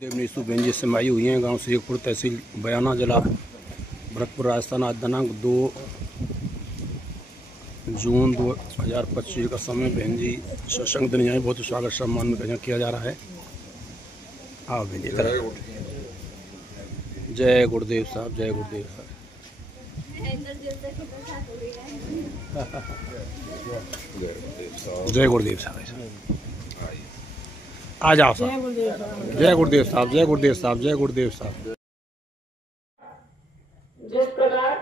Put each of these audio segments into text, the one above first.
देवनीसु Benji समाई हुई हैं गांव शेखपुर तहसील बयाना जिला भरतपुर राजस्थान। आज दिनांक 2 जून 2025 का समय बहन जी सत्संग दिन यहाँ बहुत ही स्वागत सम्मान में किया जा रहा है। हाँ बहन जी, जय गुरुदेव साहब, जय गुरुदेव साहब। जय गुरुदेव साहब, आ जाओ साहब। जय गुरुदेव साहब, जय गुरुदेव साहब, जय गुरुदेव साहब। जिस प्रकार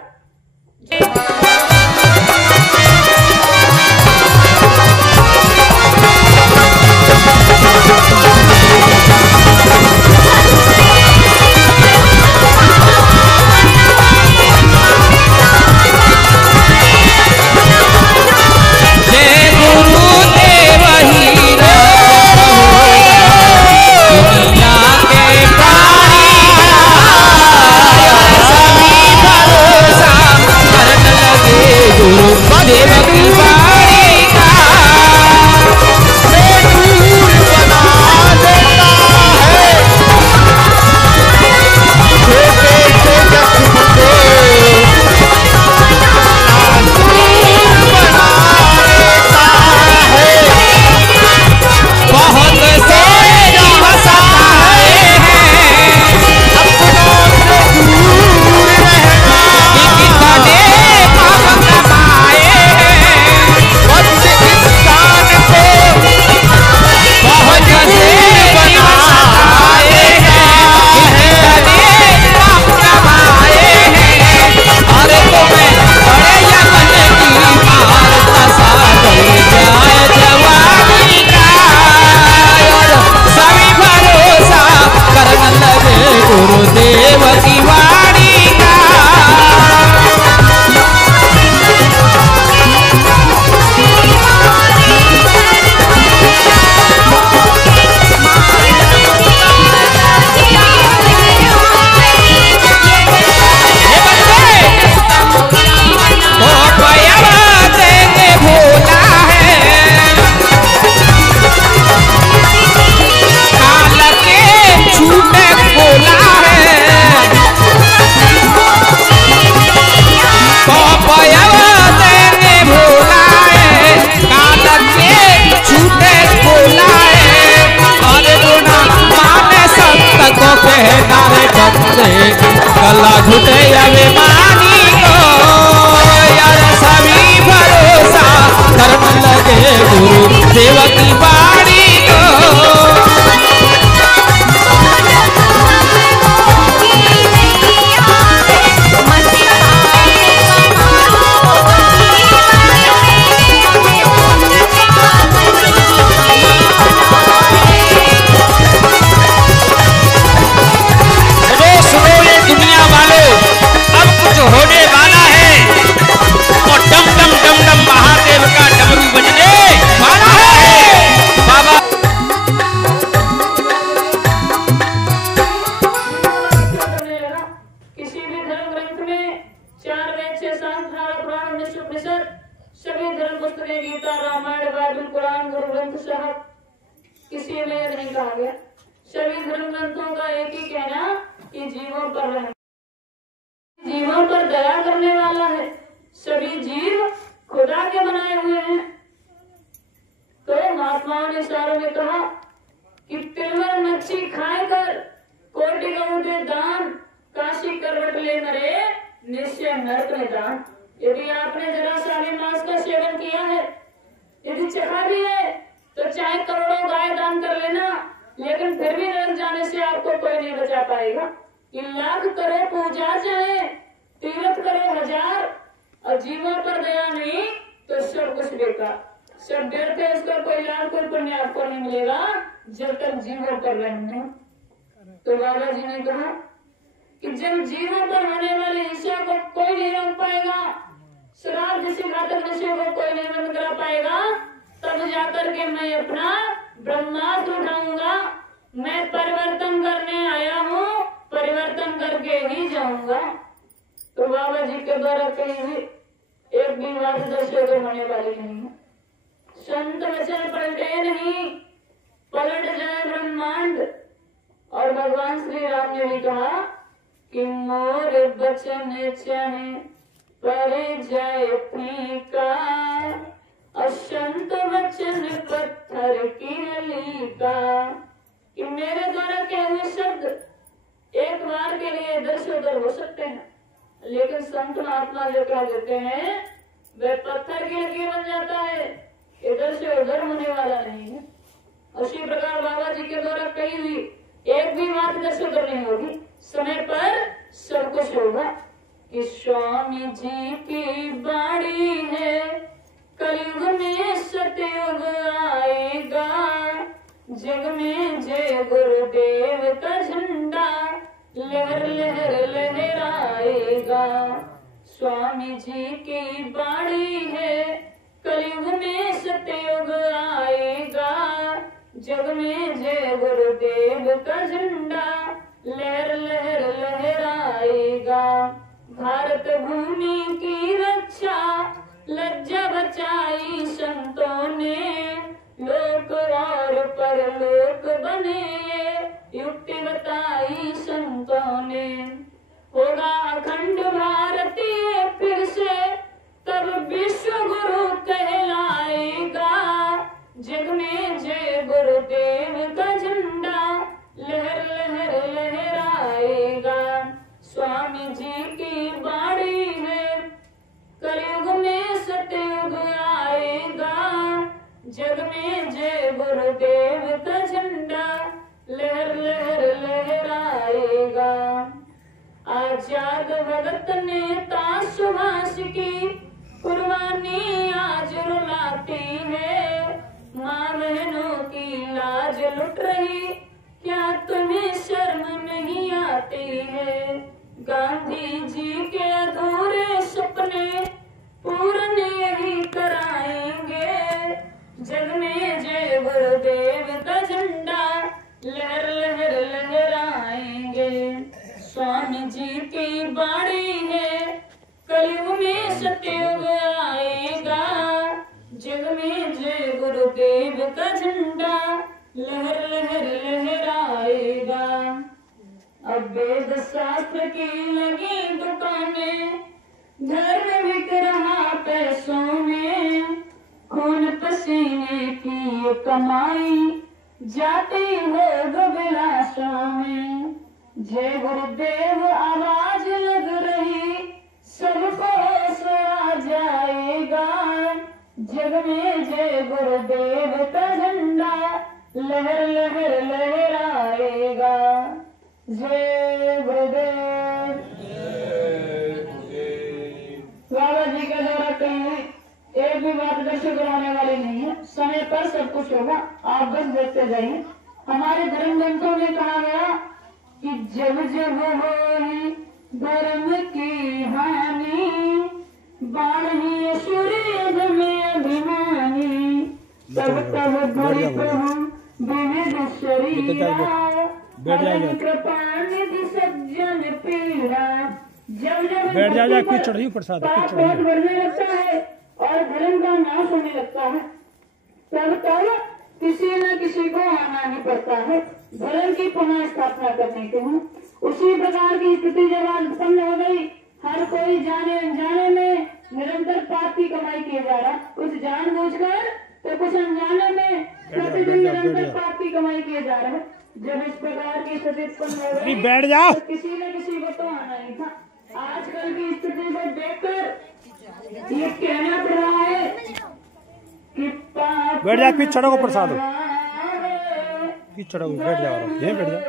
गला घुटे अभिमानी को यार सभी भरोसा करने लगे गुरु देव की बाणी को। होने वाला है और डम डम डम डम महादेव का डमरू बजने वाला है। बाबा किसी भी धर्म ग्रंथ में 4 वेद 6 शास्त्र 18 पुराण 19 उपनिषद सभी धर्म पुस्तकें गीता रामायण बाइबल कुरान गुरु ग्रंथ साहब किसी में नहीं कहा गया। सभी धर्म ग्रंथों का एक ही कहना कि जीवों पर रहना, जीवों पर दया करने वाला है। सभी जीव खुदा के बनाए हुए हैं। तो महात्माओं ने सारों में कहा कि तिलवर मच्छी खाकर कोटि गौते दान, काशी करवट ले मरे निश्चय नरक में दान। यदि आपने जरा सारे मांस का सेवन किया है, यदि चखा भी है, तो चाहे करोड़ों गाय दान कर लेना, लेकिन फिर भी नरक जाने से आपको कोई नहीं बचा पाएगा। कि लाख करो पूजा चाहे तीर्थ करो 1000 और जीवों पर दया नहीं तो सब कुछ बेकार, सब व्यर्थ है। उसका कोई लाभ कोई पुण्य आपको नहीं मिलेगा जब तक जीवों पर रहना। तो बाबा जी ने कहा कि जब जीवों पर होने वाली हिंसा को कोई नहीं रोक पाएगा, शराब जैसे घातक नशे को कोई नहीं बंद करा पाएगा, तब जाकर के मैं अपना ब्रह्मास्त्र उठाऊंगा। मैं परिवर्तन करने आया हूँ, परिवर्तन करके ही जाऊंगा। तो बाबा जी के द्वारा कहीं भी एक भी बात दर्शकों को होने वाली नहीं है। संत वचन पलटे नहीं, पलट जाए ब्रह्मांड और भगवान श्री राम ने भी कहा कि मोर बचन चाहे पर जाए फीका, असंत वचन पत्थर की नलिका। कि मेरे द्वारा कहे हुए शब्द एक बार के लिए इधर से उधर हो सकते हैं, लेकिन संत महात्मा जो कह देते हैं वह पत्थर की लकीर बन जाता है, इधर से उधर होने वाला नहीं है। उसी प्रकार बाबा जी के द्वारा कही हुई एक भी बात इधर से उधर नहीं होगी, समय पर सब कुछ होगा। कि स्वामी जी की बाणी है, कलयुग में सतयुग आएगा, जग में जय गुरुदेव का झंडा लहर लहर लहराएगा। स्वामी जी की बाणी है, कलयुग में सतयुग आएगा, जग में जय गुरुदेव का झंडा लहर लहर लहराएगा। भारत भूमि की रक्षा लज्जा बचाई संतों ने, लोक और परलोक बने युक्ति बताई संतों ने। होगा अखंड भारतीय फिर से तब विश्व गुरु कहलाएगा, जग में जय गुरुदेव का झंडा लहर लहर लहराएगा। स्वामी जी की बाणी है, कलयुग में सतयुग आएगा, जग में जय गुरुदेव का झंडा लहर लहर लहराएगा। आजाद भगत नेता सुभाष की कुर्बानी आज रुलाती है, माँ बहनों की लाज लुट रही, क्या तुम्हें शर्म नहीं आती है। गांधी जी के अधूरे सपने पूर्ण यही कराएंगे, जग में जय गुरुदेव का झंडा लहर लहर लहराएंगे। स्वामी जी की बाणी है, कलयुग में सतयुग आएगा, जग में जय गुरुदेव का झंडा लहर लहर लहराएगा। अब वेद शास्त्र की लगी दुकानें, धर्म बिक रहा पैसों में, खून पसीने की कमाई जाती हो विलासों में। जय गुरुदेव आवाज लग रही, सबको आ जाएगा, जग में जय गुरुदेव का झंडा लहर लहर लहराएगा। जय गुरुदेव। बाबा जी का द्वारा कहीं एक भी बात दर्शक कराने वाली नहीं है, समय पर सब कुछ होगा, आप बस देखते जाइए। हमारे धर्म ग्रंथों में कहा गया कि जब जब होई धर्म की हानि, बाणी असुर में अभिमानी, तब तब धरि प्रभु विविध शरीरा, कृपा निधि सज्जन पीड़ा। जब जब बैठ जा कुछ चढ़ी प्रसाद बढ़ने लगता है और धर्म का नाश होने लगता है, तब तब किसी न किसी को आना ही पड़ता है धर्म की पुनः स्थापना करने के लिए। उसी प्रकार की स्थिति जब उत्पन्न हो गई, हर कोई जाने अनजाने में निरंतर पाप की कमाई किए जा रहा, कुछ जानबूझकर तो कुछ अनजाने में प्रतिदिन निरंतर पाप की कमाई किए जा रहे। जब इस प्रकार की स्थिति उत्पन्न हो गई, बैठ जाओ, तो किसी न किसी को तो आना ही था। आजकल की स्थिति को देखकर ये कहना पड़ रहा है कि पाप बैठ जा, पीछे चढ़ो प्रसाद, पीछे चढ़ो, बैठ जाओ, यहीं बैठ जाओ।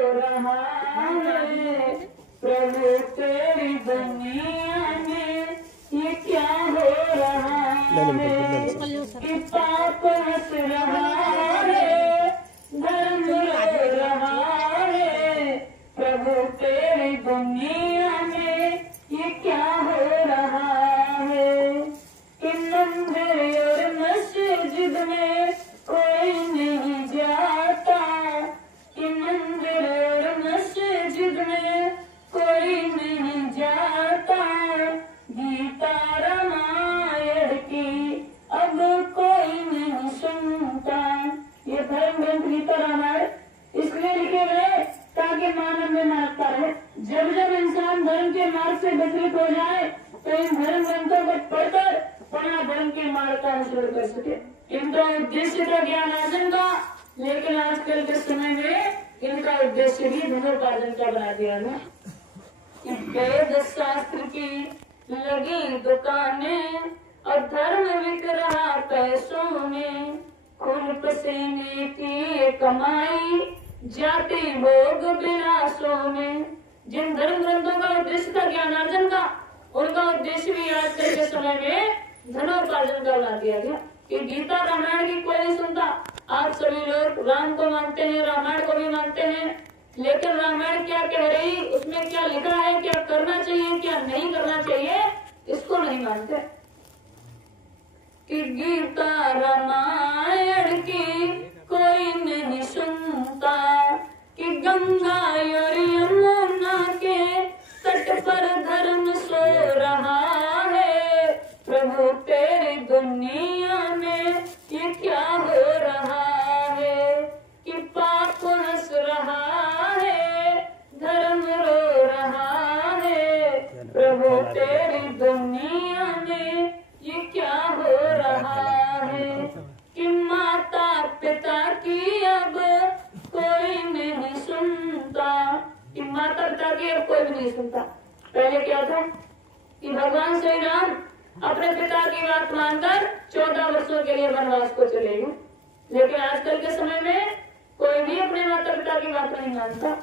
प्रभु तेरी दुनिया में ये क्या हो रहा है, कि पाप हंस रहा है, धर्म रो रहा है। प्रभु तेरी दुनिया में ये क्या हो रहा है, कि मंदिर और मस्जिद में कोई नहीं जाता, कि मंदिर और मस्जिद में कोई नहीं जाता, गीता रामायण की अब कोई नहीं सुनता। ये धर्म ग्रंथ गीता रामायण इसलिए लिखे गए ताकि जब जब इंसान धर्म के मार्ग से विचलित हो जाए तो इन धर्म ग्रंथों को पढ़कर पुनः धर्म के मार्ग का अनुसरण कर सके। इनका उद्देश्य था ज्ञान अर्जन का, लेकिन आजकल के समय में इनका उद्देश्य भी धनोपार्जन का बना दिया गया। वेद शास्त्र की लगी दुकानें और धर्म बिक रहा पैसों में, खून पसीने की कमाई जाती भोग विलासों में। जिन धर्म ग्रंथों का उद्देश्य था ज्ञानार्जन का, उनका उद्देश्य भी आजकल के समय में धनोपार्जन का बना दिया गया। कि गीता रामायण की कोई नहीं सुनता। आप सभी लोग राम को मानते हैं, रामायण को भी मानते हैं, लेकिन रामायण क्या कह रही, उसमें क्या लिखा है, क्या करना चाहिए क्या नहीं करना चाहिए, इसको नहीं मानते। कि गीता रामायण की कोई नहीं सुनता, कि गंगा और यमुना के तट पर धर्म सो रहा है। प्रभु तेरी दुनिया में ये क्या हो रहा है, कि पाप हंस रहा है, धर्म रो रहा है। प्रभु तेरी दुनिया में ये क्या हो रहा है, कि माता पिता की अब कोई नहीं सुनता। कि माता पिता की अब कोई भी नहीं सुनता। पहले क्या था कि भगवान श्री राम अपने पिता की बात मानकर 14 वर्षों के लिए वनवास को चले गए, लेकिन आजकल के समय में कोई भी अपने माता पिता की बात नहीं मानता।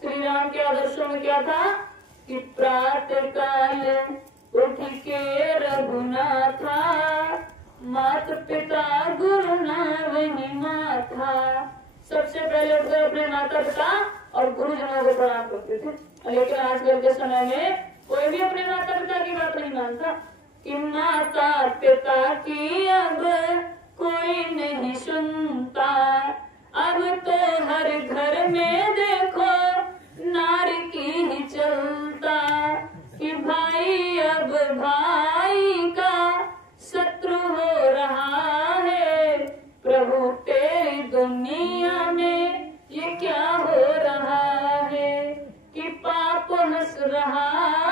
श्री राम के आदर्शों में क्या था कि प्रातः काल उठ के रघुनाथा, मात पिता गुरु नावनी माथा। सबसे पहले उठकर अपने माता पिता और गुरुजनों को प्रणाम करते थे, लेकिन आजकल के समय में कोई भी अपने माता पिता की बात नहीं मानता। कि माता पिता की अब कोई नहीं सुनता, अब तो हर घर में देखो नारी की ही चलता। कि भाई अब भाई का शत्रु हो रहा है। प्रभु तेरी दुनिया में ये क्या हो रहा है, कि पाप हंस रहा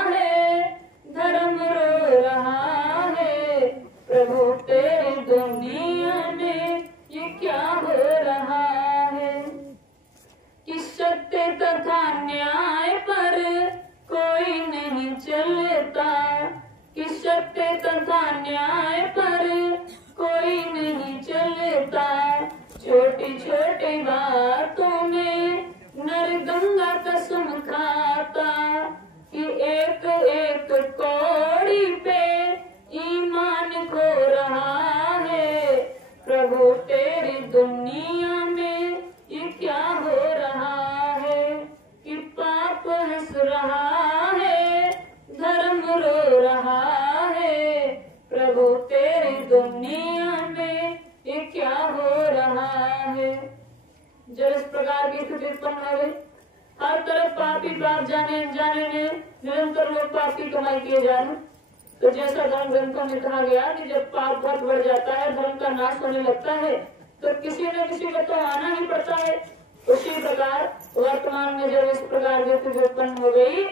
है, धर्म रो रहा है। प्रभु तेरी दुनिया में ये क्या हो रहा है, कि सत्य तथा न्याय पर कोई नहीं चलता। कि सत्य तथा न्याय पर कोई नहीं चलता। छोटी छोटी बातों में नरगंगा कसम खाता। कि एक एक कौड़ी पे ईमान खो रहा है। प्रभु तेरी दुनिया में ये क्या हो रहा है, कि पाप हंस रहा है, धर्म रो रहा है। प्रभु तेरी दुनिया में ये क्या हो रहा है। जब इस प्रकार की स्थिति उत्पन्न हो गई, हर तरफ पापी पाप जाने अनजाने में निरंतर लोग पाप की कमाई किए जा रहे। तो जैसा धर्म ग्रंथों में कहा गया कि जब पाप बहुत बढ़ जाता है, धर्म का नाश होने लगता है, तो किसी न किसी को तो आना ही पड़ता है। उसी प्रकार वर्तमान में जब इस प्रकार की स्थिति उत्पन्न हो गई,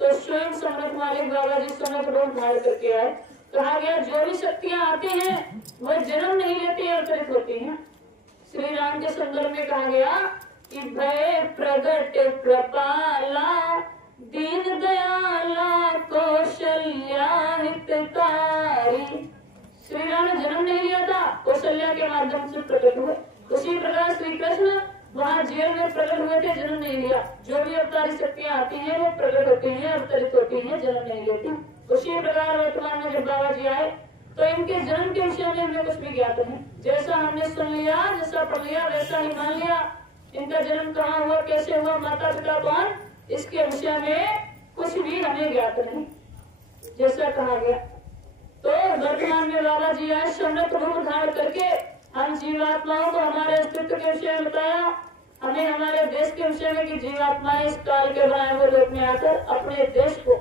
तो स्वयं समर्थ मालिक बाबा जी समर्थ रूप धारण करके आए। कहा गया जो भी शक्तियां आती हैं वह जन्म नहीं लेती, अवतरित होती हैं। श्री राम के संदर्भ में कहा गया कि भय प्रगट कृपाला, दीन दयाला कौशल्या हितकारी। श्री राम ने जन्म नहीं लिया था, कौशल्या के माध्यम से प्रकट हुए। उसी प्रकार श्री कृष्ण वहाँ जेल में प्रकट हुए थे, जन्म नहीं लिया। जो भी अवतारी शक्तियाँ आती हैं वो प्रकट होती हैं, अवतरित होती हैं, जन्म नहीं लेती। उसी प्रकार वर्तमान में जब बाबा जी आए तो इनके जन्म के विषय में हमें कुछ भी ज्ञात नहीं। जैसा हमने सुन लिया, जैसा पढ़ लिया, वैसा ही मान लिया। इनका जन्म कहाँ हुआ, कैसे हुआ, माता पिता कौन, इसके विषय में कुछ भी हमें ज्ञात नहीं, जैसा कहा गया। तो वर्तमान में बाबा जी आए समर्थ रूप धारण करके हम जीवात्माओं को हमारे अस्तित्व के विषय में बताया, हमें हमारे देश के विषय में कि जीवात्माएं इस काल के बनाए हुए लोक में आकर अपने देश को,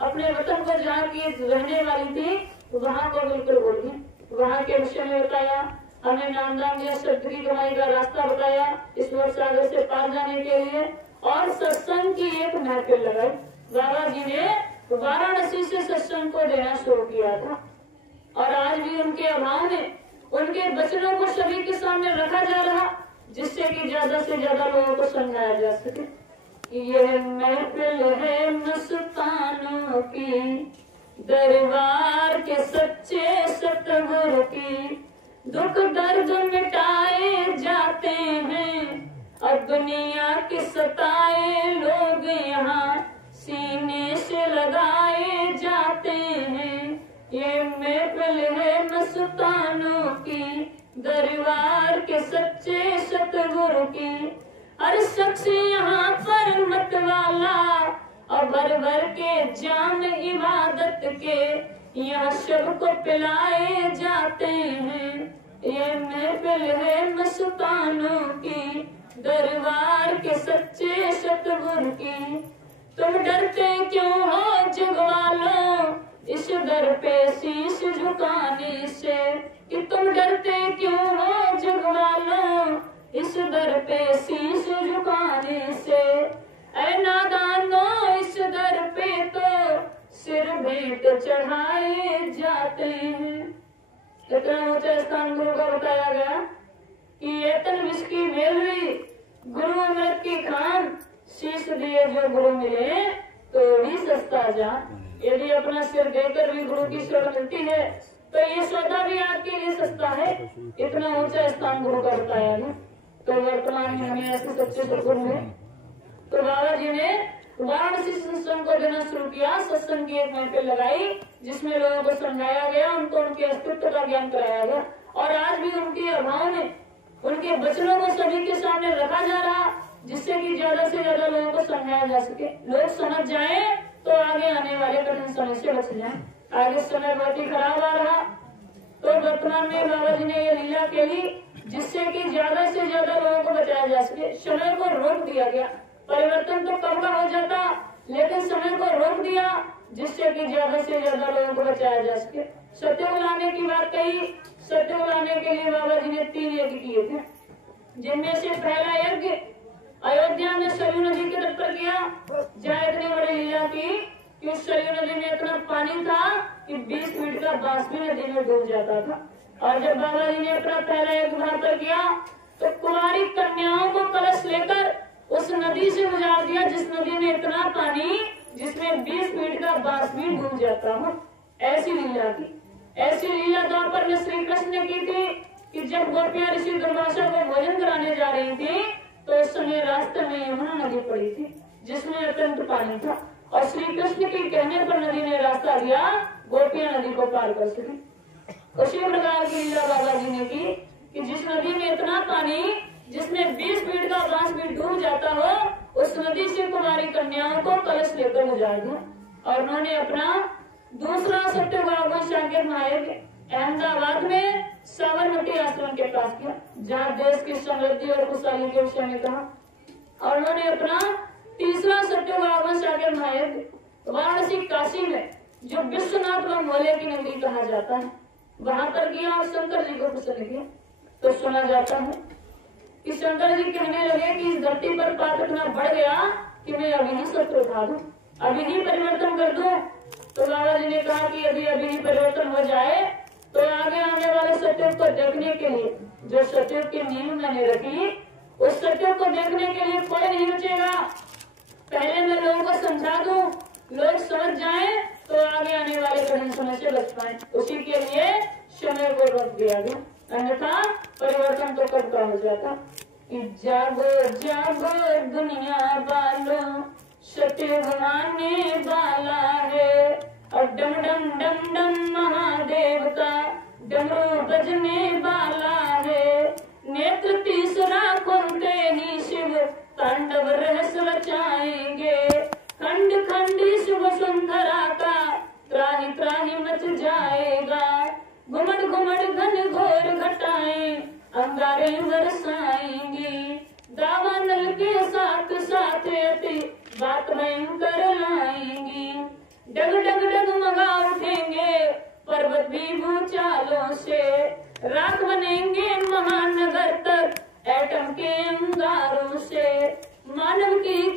अपने वतन को जहाँ की रहने वाली थी वहाँ को बिल्कुल भूल गई। वहाँ के विषय में बताया, हमें नाम दाम या शब्द की कमाई का रास्ता बताया ईश्वर सागर से पार जाने के लिए, और सत्संग की एक महफिल लगाई। बाबा जी ने वाराणसी से सत्संग को देना शुरू किया था और आज भी उनके अभाव में उनके वचनों को सभी के सामने रखा जा रहा, जिससे कि ज्यादा से ज्यादा लोगों को समझाया जा सके। ये महफिल है मस्तानों की, दरबार के सच्चे सतगुरु की, दुख दर्द मिटाए जाते हैं और दुनिया के सताए लोग यहाँ सीने से लगाए जाते हैं। ये महफिल है मस्तानों की, दरबार के सच्चे सतगुरु की, हर शख्स यहाँ पर मत वाला और भर भर के जाम इबादत के यहाँ सबको पिलाए जाते हैं। ये महफिल है मस्तानों की, दरबार के सच्चे सतगुरु की। तुम डरते क्यों हो जग वालों इस दर पे शीश झुकाने से, कि तुम डरते क्यों हो जग वालों इस दर पे शीश झुकाने से। ऐ नादानों इस दर पे तो सिर भेंट चढ़ाए जाते हैं। इतना ऊंचा स्थान गुरु का बताया गया कि ये तन विष की मेलवी गुरु अमृत की खान, शीश दिए जो गुरु मिले तो भी सस्ता जान। यदि अपना सिर देकर भी गुरु की शरण मिलती है तो ये सौदा भी आपके लिए सस्ता है। इतना ऊंचा स्थान गुरु का बताया है। तो वर्तमान में हमें ऐसे सच्चे सदगुरु है। तो बाबा जी ने वाराणसी सत्संग को देना शुरू किया। सत्संग की एक महफिल लगाई जिसमें लोगों को समझाया गया, उनको उनके अस्तित्व का ज्ञान कराया गया और आज भी उनके अभाव में उनके वचनों को सभी के सामने रखा जा रहा, जिससे कि ज्यादा से ज्यादा लोगों को समझाया जा सके। लोग समझ जाए तो आगे आने वाले कठिन समय से बच जाए। आगे समय बहुत ही खराब आ रहा, तो वर्तमान में बाबा जी ने ये लीला खेली जिससे कि ज्यादा से ज्यादा लोगों को बचाया जा सके। समय को रोक दिया गया। परिवर्तन तो कब का हो जाता, लेकिन समय को रोक दिया जिससे कि ज्यादा से ज्यादा लोगों को बचाया जा सके। सत्य को लाने की बात कही। सत्य को लाने के लिए बाबा जी ने 3 यज्ञ किए थे, जिनमें से पहला यज्ञ अयोध्या में सरयू नदी के तट पर किया, जहाँ इतनी बड़ी लीला की कि उस सरयू नदी में इतना पानी था कि 20 फीट का बांस भी नदी में डूब जाता था। और जब बाबा जी ने अपना पहला यज्ञ वहां पर किया तो कुमारी कन्याओं को कलश लेकर उस नदी से गुजार दिया, जिस नदी में इतना पानी जिसमें 20 फीट का बांस भी डूब जाता हो। ऐसी लीला की। ऐसी लीला द्वापर में श्री कृष्ण ने की थी कि जब गोपियां ऋषि दुर्वासा को भोजन कराने जा रही थी तो उस समय रास्ते में यमुना नदी पड़ी थी जिसमें अत्यंत पानी था और श्री कृष्ण के कहने पर नदी ने रास्ता दिया, गोपियां नदी को पार कर सकी। उसी प्रकार की लीला बाबा जी ने की कि जिस नदी में इतना पानी जिसमें 20 फीट का बांस भी डूब जाता हो, उस नदी से कुमारी कन्याओं को कलश लेकर गुजार दिया। और उन्होंने अपना दूसरा सत्यभामा साकेत महायज्ञ अहमदाबाद में साबरमती आश्रम के पास किया, जहाँ देश की समृद्धि और खुशहाली के विषय में कहा। और उन्होंने अपना तीसरा सत्यभामा साकेत महायज्ञ वाराणसी काशी में, जो विश्वनाथ व मोले की नगरी कहा जाता है, वहां पर किया और शंकर जी को प्रसन्न किया। तो सुना जाता है कि शंकर जी कहने लगे कि इस धरती पर पाप इतना बढ़ गया कि मैं अभी ही सत्य उठा दूं, अभी ही परिवर्तन कर दूं। तो बाबा जी ने कहा कि यदि अभी ही परिवर्तन हो जाए तो आगे आने वाले सत्य को देखने के लिए जो सत्य की नींव मैंने रखी, उस सत्य को देखने के लिए कोई नहीं बचेगा। पहले मैं लोगों को समझा दूं, लोग समझ जाएं तो आगे आने वाले कठिन समय से बच पाए। उसी के लिए समय को रोक दिया गया, अन्यथा परिवर्तन तो कब का हो जाता। कि जागो जागो दुनिया वालों, सत्य बनाने वाला है और डम डम डम डम महादेव का डमरू बजने वाला है। नेत्र तीसरा खुलते ही शिव तांडव रहस्य रचाएंगे, खंड खंडी शुभ सुंदरा का त्राही त्राही मच जाएगा। घुमट घुमट घन घोर घटाएं अंगारे बरसाएंगी, दावानल के साथ साथ अति बात भयंकर लाएंगी। डग डग डग मगा उठेंगे पर्वत भी भूचालों से, राख बनेंगे महानगर तक एटम के अंगारों से। मानव की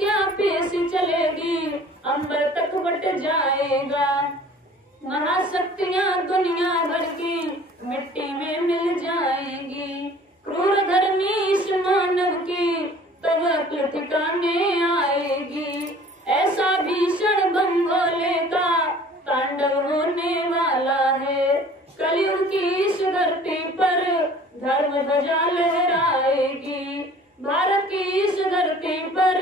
धर्म ध्वजा लहराएगी, भारत की इस धरती पर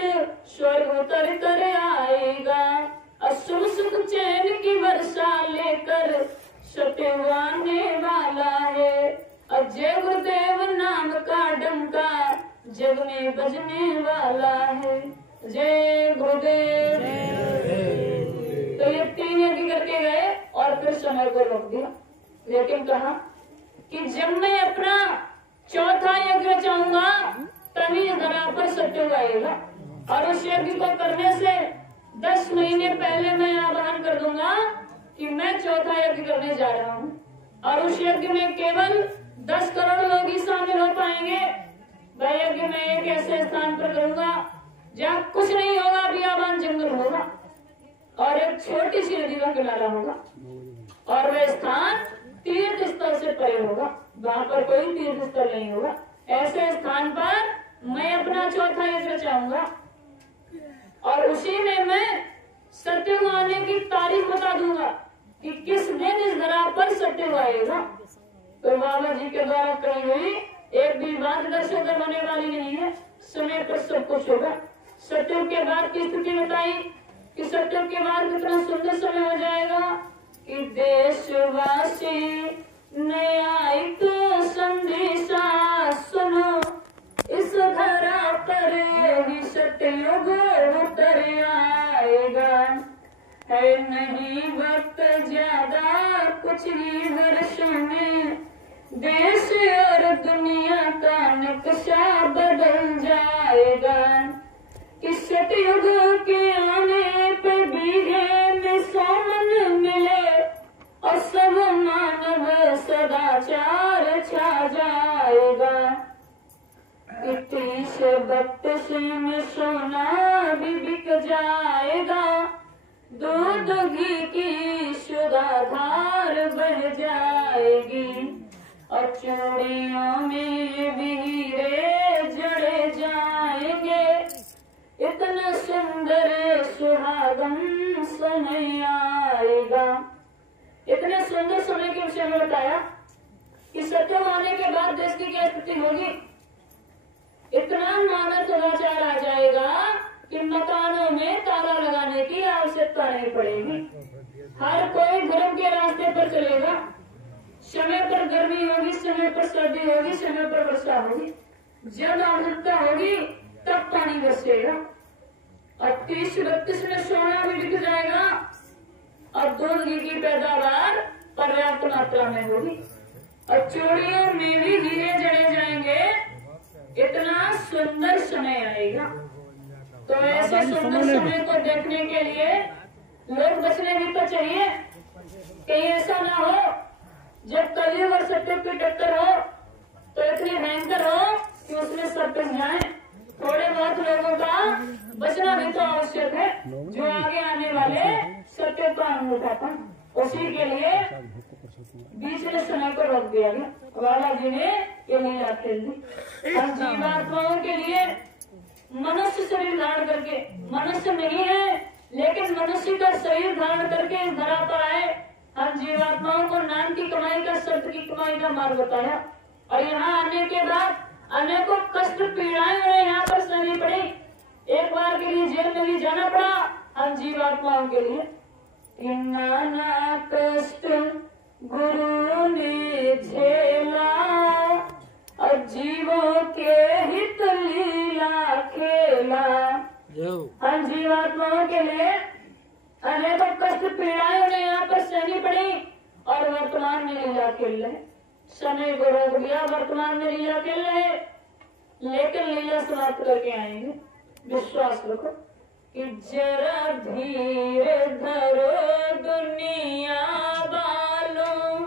स्वर्ग उतर कर आएगा। अशुभ सुख चैन की वर्षा लेकर सत्ययुग आने वाला है। अजय गुरुदेव नाम का डंका जग में बजने वाला है। जय गुरुदेव। तो ये 3 यज्ञ करके गए और फिर समय को रोक दिया, लेकिन कहा कि जब मैं अपना चौथा यज्ञ रचाऊंगा तभी धरा पर सत्ययुग आएगा, और उस यज्ञ को करने से 10 महीने पहले मैं आह्वान कर दूंगा कि मैं चौथा यज्ञ करने जा रहा हूँ, और उस यज्ञ में केवल 10 करोड़ लोग ही शामिल हो पाएंगे। वह यज्ञ मैं एक ऐसे स्थान पर करूंगा जहाँ कुछ नहीं होगा, बियाबान जंगल होगा और एक छोटी सी नदी का किनारा होगा, और वह स्थान तीर्थ स्थल से परे होगा, वहां पर कोई तीर्थ स्थल नहीं होगा। ऐसे स्थान पर मैं अपना चौथा यज्ञ रचाऊंगा, और उसी में मैं सत्ययुग आने की तारीख बता दूंगा कि किस दिन इस धरा पर सत्ययुग आएगा। तो बाबा जी के द्वारा कही हुई एक भी बात दर्शक होने वाली नहीं है, समय पर सब कुछ होगा। सत्ययुग के बाद की स्थिति बताई कि सत्ययुग के बाद कितना सुंदर समय हो जाएगा कि देशवासी न्यायिक संदेशा सुनो, इस धरा पर ही सत्ययुग उतर आएगा। है नहीं वक्त ज्यादा, कुछ ही वर्षों में देश और दुनिया का नक्शा बदल जाएगा। इस सतयुग के आने पर बीघे में 100 मन मिले और सब मानव सदाचार छा जाएगा। 31-32 में सोना भी बिक जाएगा, दूध घी की शुद्धाधार बढ़ जाएगी, और चूड़ियों में भी हीरे जड़े जाएंगे। इतना सुंदर सुहागन समय आएगा। इतने सुंदर समय के विषय में बताया कि सत्ययुग आने के बाद देश की क्या स्थिति होगी। इतना मानव सदाचार आ जाएगा कि मकानों में ताला लगाने की आवश्यकता नहीं पड़ेगी। हर कोई धर्म के रास्ते पर चलेगा। समय पर गर्मी होगी, समय पर सर्दी होगी, समय पर वर्षा होगी। जब आवश्यकता होगी तब पानी बरसेगा। और 30-32 में सोना भी बिक जाएगा, और दूध घी की पैदावार पर्याप्त मात्रा में होगी, और चूड़ियों में भी हीरे जड़े जाएंगे। इतना सुंदर समय आएगा। तो ऐसे सुंदर समय को देखने के लिए लोग बचने भी तो चाहिए। कहीं ऐसा ना हो जब कलयुग और सत्ययुग की टक्कर हो तो इतनी भयंकर हो कि उसमें सब पिस जाए। थोड़े बहुत लोगों का बचना भी तो आवश्यक है, जो आगे आने वाले सत्य का अनुभव उठाता। उसी के लिए बीच में समय को रोक दिया गया। बाबा जी ने ये लीला खेल दी। हम जीवात्माओं के लिए मनुष्य शरीर धारण करके, मनुष्य नहीं है लेकिन मनुष्य का शरीर धारण करके इस धरा पर आए। हम जीवात्माओं को नाम की कमाई का, शब्द की कमाई का मार्ग बताया, और यहाँ आने के बाद अनेकों कष्ट पीड़ाएं उन्हें यहाँ पर सहनी पड़ी। एक बार के लिए जेल में भी जाना पड़ा हम जीवात्माओं के लिए। नाना कष्ट गुरु ने झेला, और जीवों के हित लीला खेला। हम जीवात्माओं के लिए अनेकों कष्ट पीड़ाएं उन्हें यहाँ पर सहनी पड़ी, और वर्तमान में लीला खेल रहे। समय को रोक दिया, वर्तमान में लीला खेल रहे, लेकिन लीला समाप्त करके आएंगे। विश्वास रखो कि जरा धीर धरो दुनिया वालों,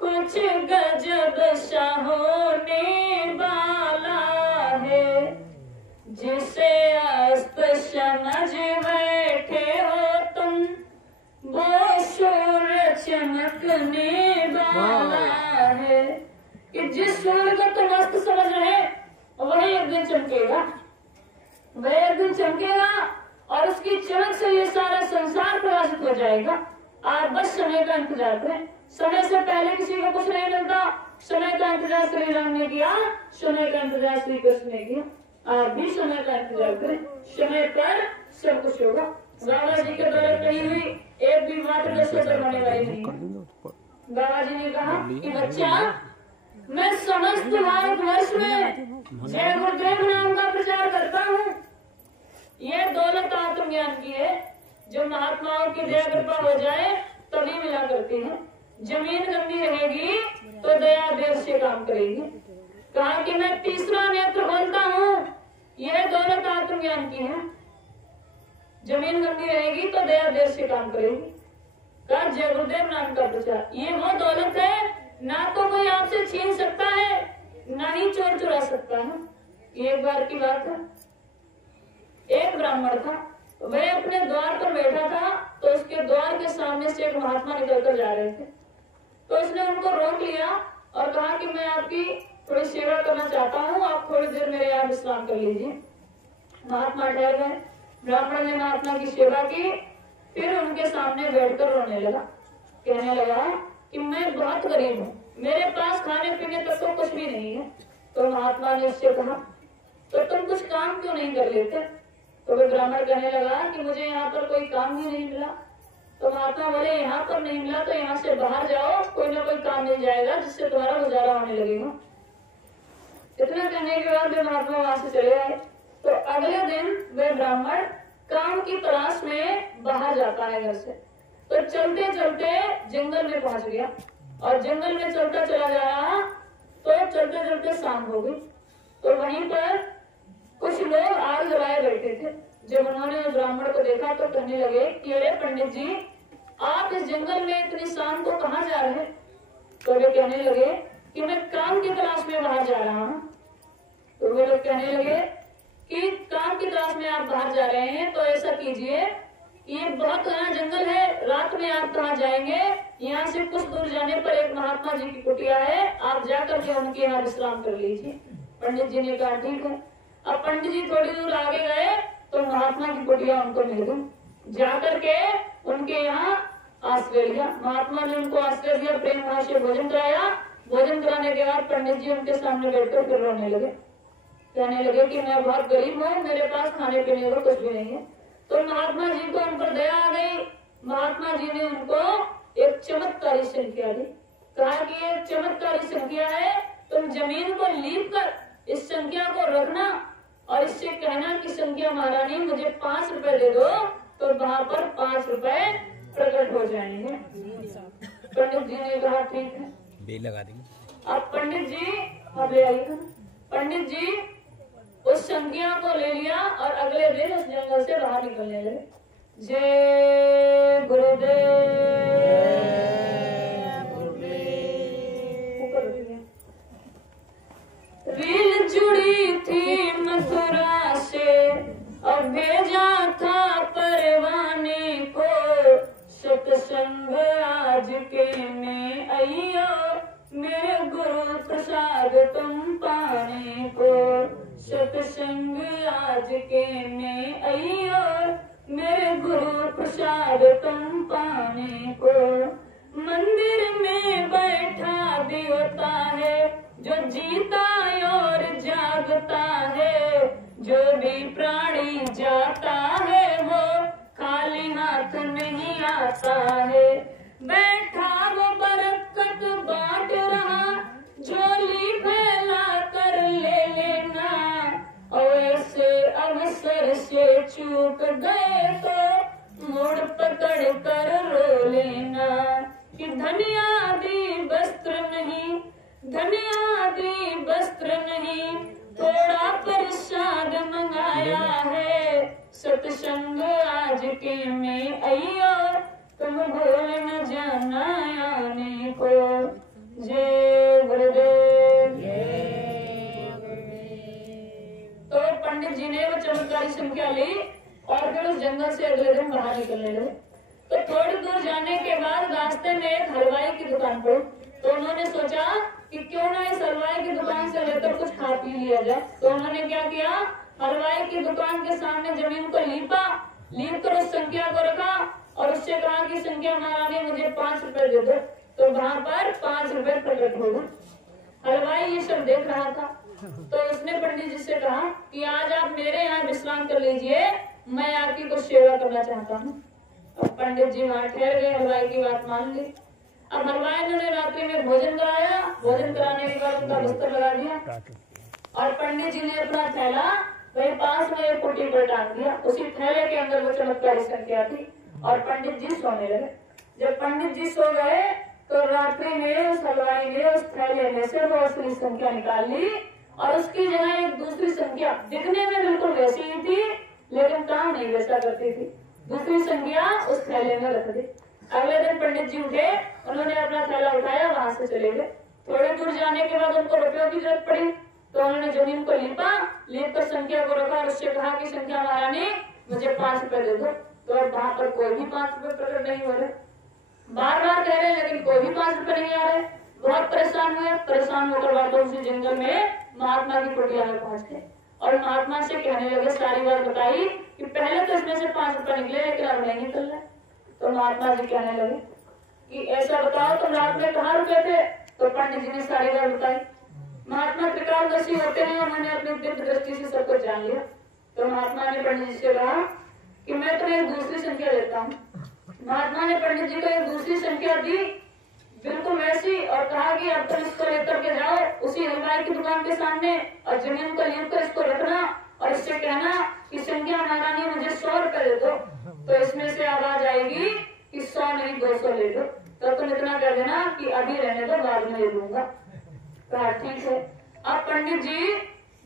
कुछ गजब सा होने वाला है। जिसे अस्त समझ बैठे हो तुम, वो सूर्य चमकने वाला है। कि जिस सूर्य को तुम अस्त समझ रहे वही एक दिन चमकेगा, वह एक दिन चमकेगा, और उसकी चमक से ये सारा संसार प्रकाशित हो जाएगा। आप बस समय का इंतजार करें। समय से पहले किसी को कुछ नहीं मिलता, समय का इंतजार श्री राम ने किया, समय का इंतजार श्री कृष्ण ने किया। आप भी समय का इंतजार करें, समय पर सब कुछ होगा। बाबा जी के द्वारा कही हुई एक भी मात्र दशोत्तर होने वाली नहीं। बाबा जी ने कहा कि बच्चा, मैं समस्त भारतवर्ष में जय गुरुदेव नाम का प्रचार करता हूँ। ये दौलत आत्मज्ञान की है, जो महात्माओं की दया कृपा हो जाए तभी मिला करती है। जमीन गंदी रहेगी तो दया देर से काम करेगी। कहा कि मैं तीसरा नेत्र खोलता हूँ, यह दौलत आत्मज्ञान की है। जमीन गंदी रहेगी तो दया देर से काम करेगी। कहा जय गुरुदेव नाम का प्रचार, ये वो दौलत है, ना तो कोई आपसे छीन सकता है, ना ही चोर चुरा सकता है। एक बार की बात है, एक ब्राह्मण था, वह अपने द्वार पर बैठा था, तो उसके द्वार के सामने से एक महात्मा निकलकर जा रहे थे। तो उसने उनको रोक लिया और कहा कि मैं आपकी थोड़ी सेवा करना चाहता हूँ, आप थोड़ी देर मेरे यहाँ विश्राम कर लीजिए। महात्मा ठहर गए। ब्राह्मण ने महात्मा की सेवा की, फिर उनके सामने बैठकर रोने लगा। कहने लगा कि मैं बहुत गरीब हूँ, मेरे पास खाने पीने तक तो कुछ भी नहीं है। तो महात्मा ने उससे कहा, तो तुम कुछ काम क्यों नहीं कर लेते? तो वह ब्राह्मण कहने लगा कि मुझे यहाँ पर कोई काम ही नहीं मिला। तो महात्मा बोले, यहाँ पर नहीं मिला तो यहाँ से बाहर जाओ, कोई ना कोई काम मिल जाएगा जिससे तुम्हारा गुजारा होने लगेगा। इतना कहने के बाद वे महात्मा वहां से चले आए। तो अगले दिन वह ब्राह्मण काम की तलाश में बाहर जाता है घर से। तो चलते चलते जंगल में पहुंच गया और जंगल में चलता चला जा रहा, तो चलते चलते शाम हो गई। तो वहीं पर कुछ लोग आग जलाए बैठे थे। जब उन्होंने उस ब्राह्मण को देखा तो कहने लगे कि अरे पंडित जी, आप इस जंगल में इतनी शाम को कहाँ जा रहे हैं? तो वे कहने लगे कि मैं काम की तलाश में बाहर जा रहा हूँ। तो वे लोग कहने लगे कि काम की तलाश में आप बाहर जा रहे हैं, तो ऐसा कीजिए, ये बहुत घना जंगल है, रात में आप कहाँ जाएंगे? यहाँ से कुछ दूर जाने पर एक महात्मा जी की कुटिया है, आप जाकर के उनके यहाँ विश्राम कर लीजिए। पंडित जी ने कहा ठीक है। अब पंडित जी थोड़ी दूर आगे गए तो महात्मा की कुटिया उनको मिल गई। जाकर के उनके यहाँ आश्रय लिया। महात्मा ने उनको आश्रय दिया, प्रेम भाव से भोजन कराया। भोजन कराने के बाद पंडित जी उनके सामने बैठकर फिर रोने लगे। कहने लगे कि मैं बहुत गरीब हूँ, मेरे पास खाने पीने को कुछ भी नहीं है। तो महात्मा जी को उन पर दया आ गई। महात्मा जी ने उनको एक चमत्कारी संख्या दी। कहा कि ये चमत्कारी संख्या है, तुम जमीन को लीप कर इस संख्या को रखना और इससे कहना कि संख्या महारानी मुझे 5 रुपए दे दो, तो वहां पर 5 रुपए प्रकट हो जाएंगे। पंडित जी ने कहा ठीक है, बेल लगा देंगे। अब पंडित जी अब ले आइए। पंडित जी उस संज्ञा को ले लिया और अगले दिन उस जंगल से बाहर निकलने लगे। जय गुरुदेव। रील जुड़ी थी मथुरा से और भेजा था परवाने को, सत्संग आज के में आइयो, मेरे गुरु प्रसाद तुम पाने को। सत्संग आज के में आइयो, मेरे गुरु प्रसाद तुम पाने को। मंदिर में बैठा देवता है, जो जीता और जागता है, जो भी प्राणी जाता है वो खाली हाथ नहीं आता है। बैठा वो बरकत बांट रहा, झोली फैला कर ले लेना, और ऐसे अवसर से चूक गए तो मुड़ पकड़ कर रो लेना। कि धनियादी वस्त्र नहीं, धनियादी वस्त्र नहीं, थोड़ा प्रसाद मंगाया है। सत्संग आज के में आइयो, तुम भूल न जाना आने को। जय गुरुदेव। तो पंडित जी ने वो चमत्कारी संख्या ली और फिर उस जंगल से अगले दिन बाहर निकलने लगे। तो थोड़ी दूर जाने के बाद रास्ते में एक हलवाई की दुकान पड़ी। तो उन्होंने सोचा कि क्यों ना इस हलवाई की दुकान से लेकर कुछ खा पी लिया जाए। तो उन्होंने क्या किया, हलवाई की दुकान के सामने जमीन को लीपा, लीप कर उस संख्या को रखा और उससे कहा कि संख्या महारानी मुझे 5 रुपए दे दो। तो वहां पर 5 रुपए प्रकट हो गए। हलवाई ये सब देख रहा था, तो उसने पंडित जी से कहा कि आज आप मेरे यहाँ विश्राम कर लीजिए, मैं आपकी कुछ सेवा करना चाहता हूँ। अब पंडित जी वहाँ ठहर गए, हलवाई की बात मान ली। अब हलवाई ने रात्रि में भोजन कराया, भोजन कराने के बाद उनका बिस्तर लगा दिया और पंडित जी ने अपना थैला वही पास में एक कुटी पर टांग दिया। उसी थैले के अंदर वो चमत्कारी संख्या थी और पंडित जी सोने लगे। जब पंडित जी सो गए तो रात्रि में उस हलवाई ने उस थैले में से वो असली संख्या निकाल ली और उसकी जगह एक दूसरी संख्या दिखने में बिल्कुल वैसी ही थी लेकिन काम नहीं वैसा करती थी, दूसरी संख्या उस थैले में रख दी। अगले दिन पंडित जी उठे, उन्होंने अपना थैला उठाया, वहां से चले गए। थोड़ी दूर जाने के बाद उनको रुपयों की जरूरत पड़ी तो उन्होंने जमीन को लीपा, लीप कर संख्या को रखा और उससे कहा कि संख्या महारानी मुझे 5 रुपए दे दो। तो अब वहां पर कोई भी 5 रुपए प्रकट नहीं हो रहे, बार बार कह रहे लेकिन कोई भी 5 रुपए नहीं आ रहे। बहुत परेशान हुए, परेशान होकर वापस उसी जंगल में महात्मा की कुटिया में पहुंच गए और महात्मा से कहने लगे, सारी बात बताई कि पहले तो इसमें से 5 रुपए निकले लेकिन अब नहीं निकल रहे। तो महात्मा जी कहने लगे कि ऐसा बताओ तुम रात में कहाँ रुके थे? तो पंडित जी ने सारी बात बताई। महात्मा त्रिकालदर्शी होते हैं, उन्होंने अपनी दिव्य दृष्टि से सब कुछ जान लिया। तो महात्मा ने पंडित जी से कहा कि मैं तुम्हें एक दूसरी संख्या देता हूँ। महात्मा ने पंडित जी को एक दूसरी संख्या दी बिल्कुल वैसी और कहा कि अब तुम इसको लेकर के जाओ उसी हलवाई की दुकान के सामने और जमीन को लीप कर इसको रखना और इससे कहना कि संख्या महारानी मुझे 100 रुपए दे दो। तो इसमें से आवाज आएगी कि 100 नहीं 200 ले दो। तो तुम इतना कह देना कि अभी रहने दो, बाद में ले लूंगा। कहा ठीक है। अब पंडित जी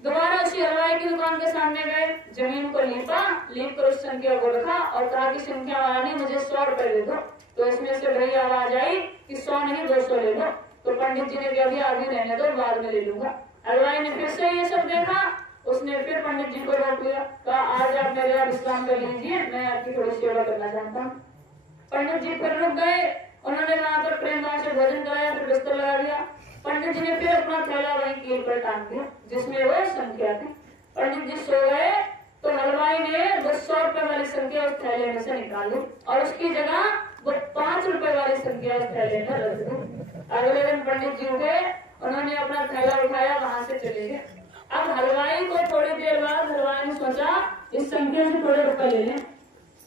दोबारा उसी हलवाई की दुकान के सामने गए, जमीन को लीपा, लीप कर उस संख्या को रखा और कहा कि संख्या महारानी मुझे 100 रुपए दे दो। तो इसमें से वही आवाज आई कि 100 नहीं 200 ले लो। तो पंडित जी ने कह दिया अभी रहने दो, बाद में ले लूंगा। हलवाई ने फिर से ये सब देखा, उसने फिर पंडित जी को रोक लिया, कहा आज आप मेरे यहाँ विश्राम कर लीजिए, मैं आपकी थोड़ी सेवा करना चाहता हूँ। पंडित जी फिर रुक गए, उन्होंने वहां पर प्रेम भाव से भोजन कराया, फिर बिस्तर लगा दिया। पंडित जी ने फिर अपना थैला वहीं कील पर टांग दिया जिसमें वो संख्या थी। पंडित जी सो गए तो हलवाई ने 100 रुपए वाली संख्या उस थैले में से निकाल ली और उसकी जगह वो 5 रुपए वाली संख्या उस थैले में रख दी। अगले दिन पंडित जी उठे, उन्होंने अपना थैला उठाया, वहां से चले गए। अब हलवाई को थोड़ी देर बाद हलवाई ने सोचा इस संख्या से थोड़े रुपए ले लें।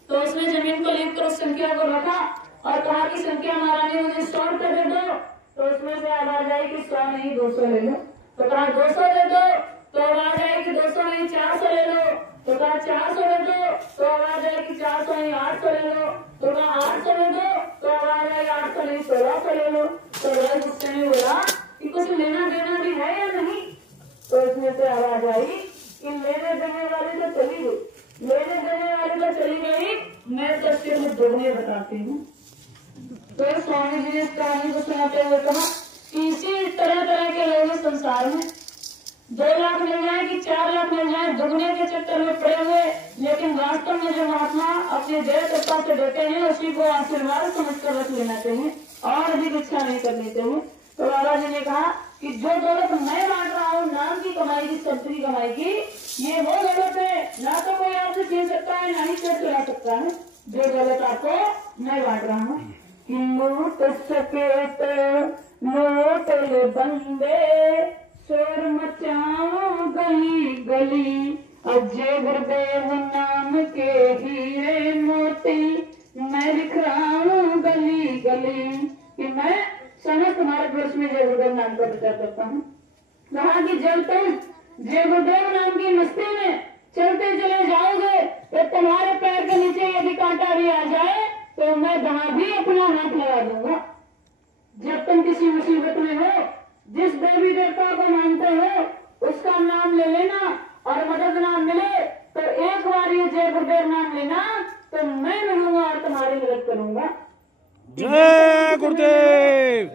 तो उसने जमीन को लीप कर उस संख्या को रखा और कहा कि संख्या महारानी मुझे 100 रुपए दे दो। तो उसमें से आवाज आई कि 100 नहीं 200 ले लो। तो कहा 200 दे दो। तो आवाज आई कि 200 नहीं 400 ले लो। तो कहा 400 दे दो। तो आवाज आई कि 400 नहीं 800 ले लो। तो कहा 800 ले दो। तो आवाज आई 800 नहीं 1600 ले लो। तो वह गुस्से में बोला कि कुछ लेना देना भी है या नहीं? तो इसमें से आवाज आई कि लेने देने वाली तो चली गई, लेने देने वाली तो चली गई, मैं तो सिर्फ दुगने बताती हूँ। तो स्वामी जी ने इस कहानी को सुनाते हुए कहा कि इसी तरह तरह के लोग इस संसार में 2 लाख मिल जाए कि 4 लाख मिल जाए, दुगने के चक्कर में पड़े हुए, लेकिन वास्तव में जो महात्मा अपने देह सत्ता से देते हैं उसी को आशीर्वाद समझकर रख लेना चाहिए और अधिक इच्छा नहीं करनी चाहिए। तो बाबा जी ने कहा कि जो दौलत मैं बांट रहा हूँ नाम की कमाई की, शब्द की कमाई की, ये वो दौलत है ना तो कोई आपसे छीन सकता है ना ही चोर चुरा सकता है। जो दौलत आपको मैं बांट रहा हूँ कि लूट सके तो लूट ले बंदे, शोर मचाऊं गली गली, अजय गुरुदेव नाम के हीरे मोती मैं बिखराऊं गली गली। कि मैं समस्त भारतवर्ष में जय गुरुदेव नाम का प्रचार करता हूँ। कहा कि जब तुम जय गुरुदेव नाम की मस्ती में चलते चले जाओगे तो तुम्हारे पैर के नीचे यदि कांटा भी आ जाए तो मैं वहां भी अपना हाथ लगा दूंगा। जब तुम किसी मुसीबत में हो, जिस देवी देवता को मानते हो उसका नाम ले लेना और मदद ना मिले तो एक बार ये जय गुरुदेव नाम लेना तो मैं मिलूंगा और तुम्हारी मदद करूंगा। जय गुरुदेव।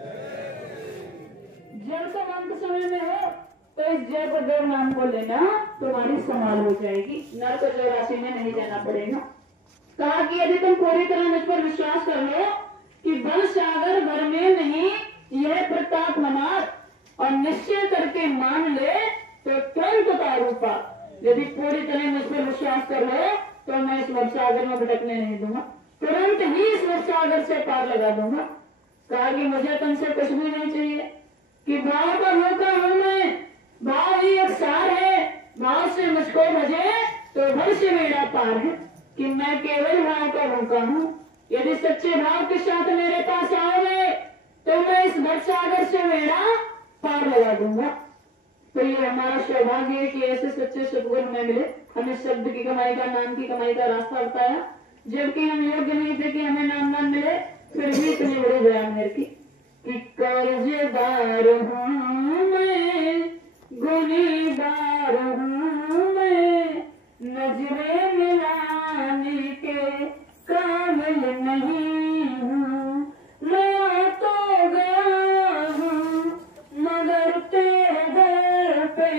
जब तुम अंत समय में हो तो इस जय गुरुदेव नाम को लेना तुम्हारी संभाल हो जाएगी, नरक 84 में नहीं जाना पड़ेगा। कहा कि यदि तुम पूरी तरह मुझ पर विश्वास कर लो कि बल सागर भर में नहीं यह प्रताप हमार और निश्चय करके मान ले तो तुरंत तारूपा। यदि पूरी तरह मुझ पर विश्वास कर लो तो मैं इस सागर में भटकने नहीं दूंगा, तुरंत ही इस सागर से पार लगा दूंगा। कहा कि मुझे तुमसे कुछ भी नहीं चाहिए, कि भाव का होता हूं मैं, भाव ही एक सार है, भाव से मुझको भजे तो भव से मेरा पार है, कि मैं केवल भाव का भूखा हूँ। यदि सच्चे भाव के साथ मेरे पास आओगे तो मैं इस भव सागर से मेरा पार लगा दूंगा। तो ये हमारा सौभाग्य है कि ऐसे सच्चे सद्गुरु में मिले, हमें शब्द की कमाई का, नाम की कमाई का रास्ता बताया, जबकि हम योग्य नहीं थे कि हमें नाम मिले, फिर भी इतनी बड़ी बयान मेरे की कि कर्जदार हूँ मैं, गुनहगार हूँ मैं, नजरे मिलाने के काबिल नहीं हूँ, मैं तो गया हूँ मगर तेरे दर पे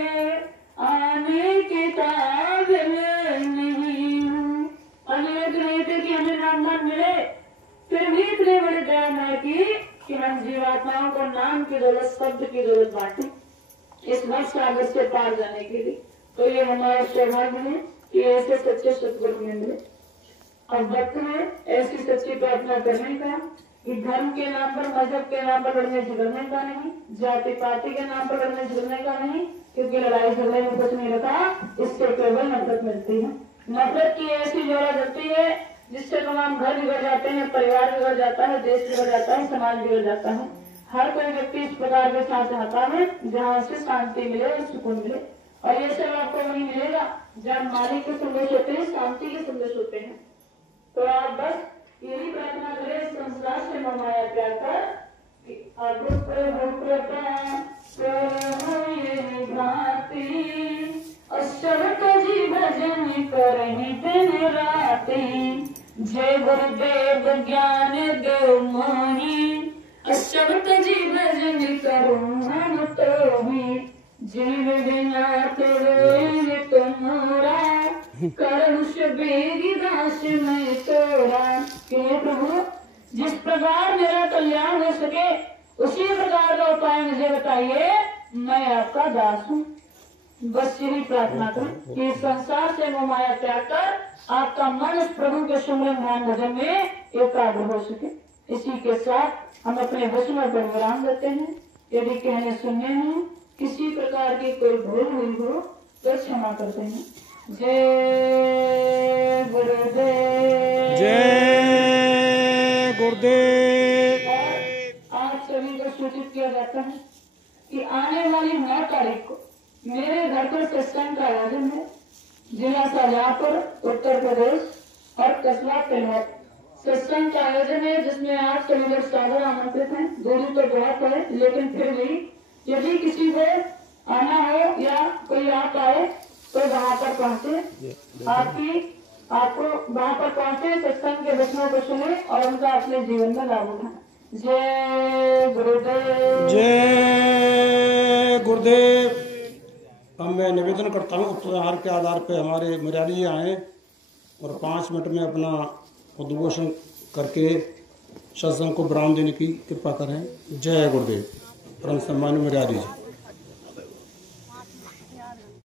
आने के काबिल नहीं हूँ। अनेक नहीं थे कि हमें नाम मिले, फिर भी इतने बड़े दयामय की कि हम जीवात्माओं को नाम की दौलत, शब्द की दौलत बांटे इस भव सागर से पार जाने के लिए। तो ये हमारा सौभाग्य है कि ऐसे सच्चे सद्गुरु मिले। अब वक्त है ऐसी सच्ची प्रार्थना करने का कि धर्म के नाम पर, मजहब के नाम पर लड़ने झगड़ने का नहीं, जाति पाति के नाम पर लड़ने झगड़ने का नहीं, क्योंकि लड़ाई झगड़े में कुछ नहीं रहता, इससे केवल नफरत मिलती है। नफरत की ऐसी ज्वाला जलती है जिससे तमाम घर बिगड़ जाते हैं, परिवार बिगड़ जाता है, देश बिगड़ जाता है, समाज बिगड़ जाता है। हर कोई व्यक्ति इस प्रकार के साथ चाहता है जहाँ से शांति मिले और सुकून मिले, और ये सब आपको वही मिलेगा जहाँ मालिक के संदेश होते हैं, शांति के संदेश होते हैं। तो आप बस यही प्रार्थना करें इस संसार से ममाया प्यार कर कि जी भजन करही दिन राती, जय गुरुदेव ज्ञान देव मोही, अष्टवत जी भजन करूँ हम तो भी, जीव बिना तेरे तुम्हारा, करुण शबीर दास में तोरा। कि प्रभु जिस प्रकार मेरा कल्याण हो सके उसी प्रकार का उपाय मुझे बताइए, मैं आपका दास हूँ। बस यही प्रार्थना करें कि संसार से वो माया त्याग कर आपका मन उस प्रभु के सुमरन ध्यान भजन में एकाग्र हो सके। इसी के साथ हम अपने वचनों पर विराम देते हैं। यदि कहने सुनने में किसी प्रकार की कोई भूल हुई हो तो क्षमा करते हैं। जय गुरुदेव, जय गुरुदेव। आज सभी को सूचित किया जाता है कि आने वाली 9 तारीख को मेरे घर पर सत्संग का आयोजन है। जिला शाहजहांपुर, उत्तर प्रदेश और कस्बा तिलहट सत्संग का आयोजन है, जिसमें आप सभी लोग सादर आमंत्रित हैं। दूरी तो बहुत है, लेकिन फिर भी यदि किसी को आना हो या कोई आप आए तो वहाँ पर पहुँचे, आपको वहाँ पर पहुँचे, सत्संग के वचनों को सुने और उनका अपने जीवन में लाभ उठाए। जय गुरुदेव, जय गुरुदेव। अब मैं निवेदन करता हूँ उपहार के आधार पर हमारे मुरारी जी आए और 5 मिनट में अपना उद्घोषण करके सत्संग को विराम देने की कृपा करें। जय गुरुदेव। परम सम्मान्य मुरारी जी।